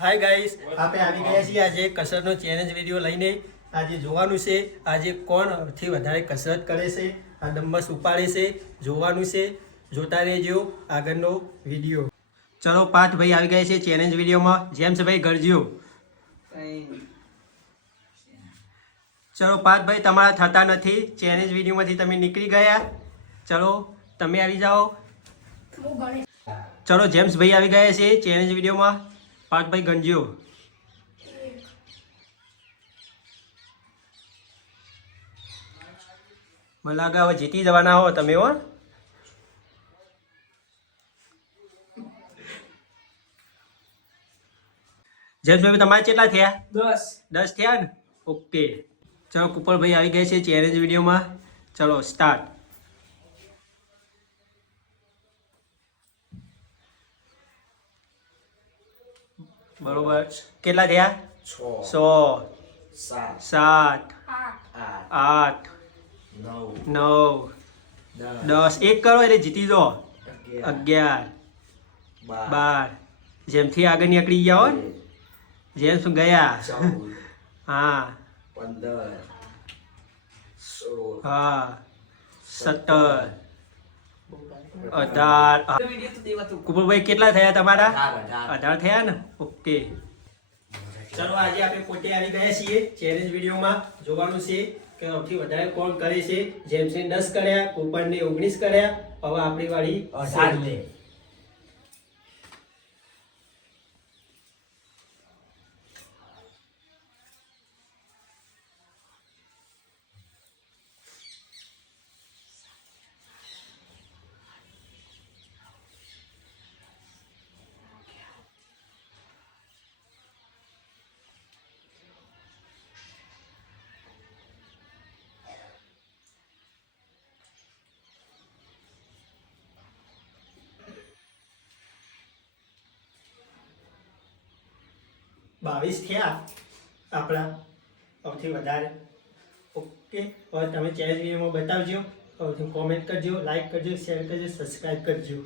Hi guys, આપણે આવી ગયા છીએ આજે કસરતનો ચેલેન્જ વિડીયો લઈને. આજે જોવાનું છે આજે કોણથી વધારે કસરત કરે છે, આ ડમ્બસ ઉપાડે છે, જોવાનું છે. જોતા રહેજો આગળનો વિડીયો. ચલો પાર્થભાઈ આવી ગયા છે ચેલેન્જ વિડીયોમાં. જેમ્સભાઈ ગરજીઓ. ચલો પાર્થભાઈ, તમારા થતા નથી. ચેલેન્જ વિડીયોમાંથી તમે નીકળી ગયા. ચલો તમે આવી જાઓ. ચલો જેમ્સભાઈ આવી ગયા છે ચેલેન્જ વિડીયોમાં. પાર્થભાઈ ગંજીઓ. મને લાગે હવે જીતી જવાના હો તમે. હો જેમ્સભાઈ તમારે કેટલા થયા? 10 થયા ને? ઓકે. ચલો કુપલભાઈ આવી ગયા છે ચેલેન્જ વિડીયોમાં. ચલો સ્ટાર્ટ. બરોબર. કેટલા થયા? 6 7 8 9 10. એક કરો એટલે જીતી દો. 11 12. જેમથી આગળ નીકળી ગયા હો ને. જેમ શું ગયા. હા 17 18. કુપરભાઈ કેટલા થયા તમારા? 18 થયા ને? ઓકે. ચલો આજે આપણે પોતે આવી ગયા છીએ ચેલેન્જ વિડીયોમાં. જોવાનું છે કે સૌથી વધારે કોણ કરે છે. જેમ્સને 10 કર્યા, કુપરને 19 કર્યા. હવે આપણી વાળી 18. બાવીસ થયા આપણા સૌથી વધારે. ઓકે. હવે તમે ચેલેન્જ વિડીયોમાં બતાવજો. હવે કોમેન્ટ કરજો, લાઈક કરજો, શેર કરજો, સબસ્ક્રાઈબ કરજો.